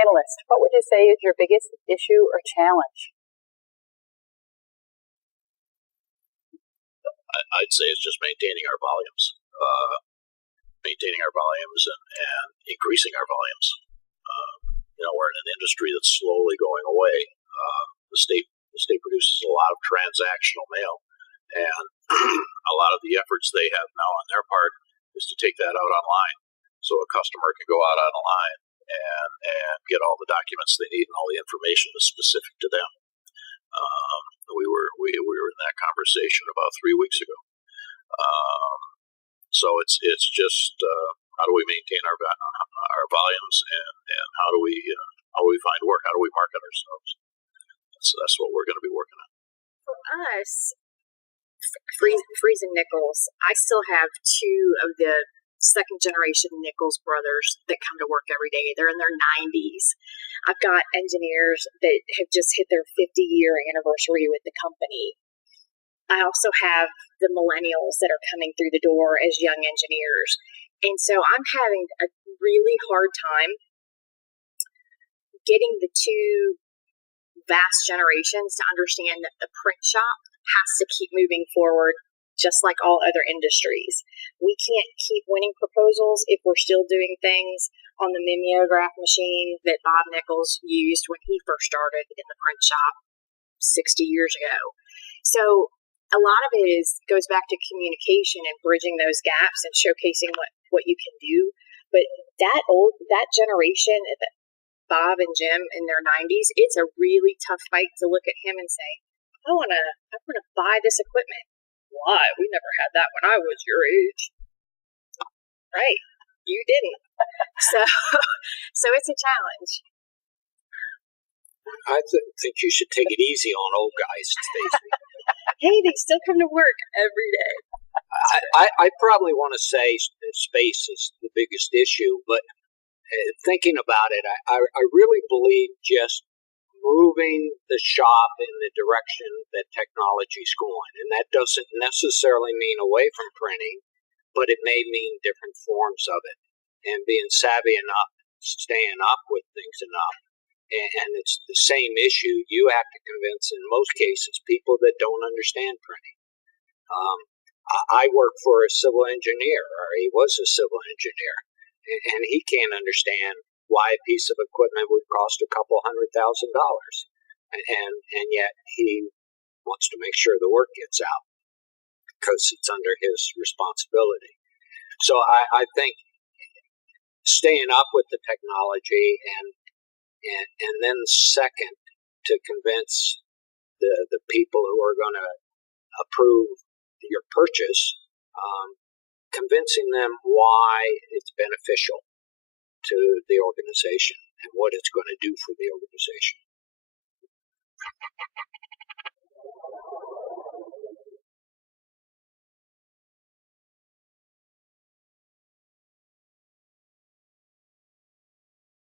panelists, what would you say is your biggest issue or challenge? I'd say it's just maintaining our volumes, and increasing our volumes. We're in an industry that's slowly going away. The state produces a lot of transactional mail, and a lot of the efforts they have now on their part is to take that out online, so a customer can go out online and get all the documents they need and all the information that's specific to them. We were in that conversation about 3 weeks ago. So it's just how do we maintain our volumes, and how do we find work? How do we market ourselves? That's what we're going to be working on. For us, Freeze and Nichols, I still have two of the second generation Nichols brothers that come to work every day. They're in their 90s. I've got engineers that have just hit their 50-year anniversary with the company. I also have the millennials that are coming through the door as young engineers. And so I'm having a really hard time getting the two vast generations to understand that the print shop has to keep moving forward just like all other industries. We can't keep winning proposals if we're still doing things on the mimeograph machine that Bob Nichols used when he first started in the print shop 60 years ago. So a lot of it goes back to communication and bridging those gaps and showcasing what you can do. But that generation, Bob and Jim in their 90s, it's a really tough fight to look at him and say, I want to buy this equipment. Why? We never had that when I was your age. Right. You didn't. So it's a challenge. I think you should take it easy on old guys, Stacy. Hey, they still come to work every day. I probably want to say space is the biggest issue, but thinking about it, I really believe just moving the shop in the direction that technology's going. And that doesn't necessarily mean away from printing, but it may mean different forms of it. And being savvy enough, staying up with things enough. And it's the same issue. You have to convince, in most cases, people that don't understand printing. I work for a civil engineer, or he was a civil engineer, and he can't understand why a piece of equipment would cost $200,000, and yet he wants to make sure the work gets out because it's under his responsibility. So I think staying up with the technology and then second, to convince the people who are going to approve your purchase, convincing them why it's beneficial to the organization and what it's going to do for the organization.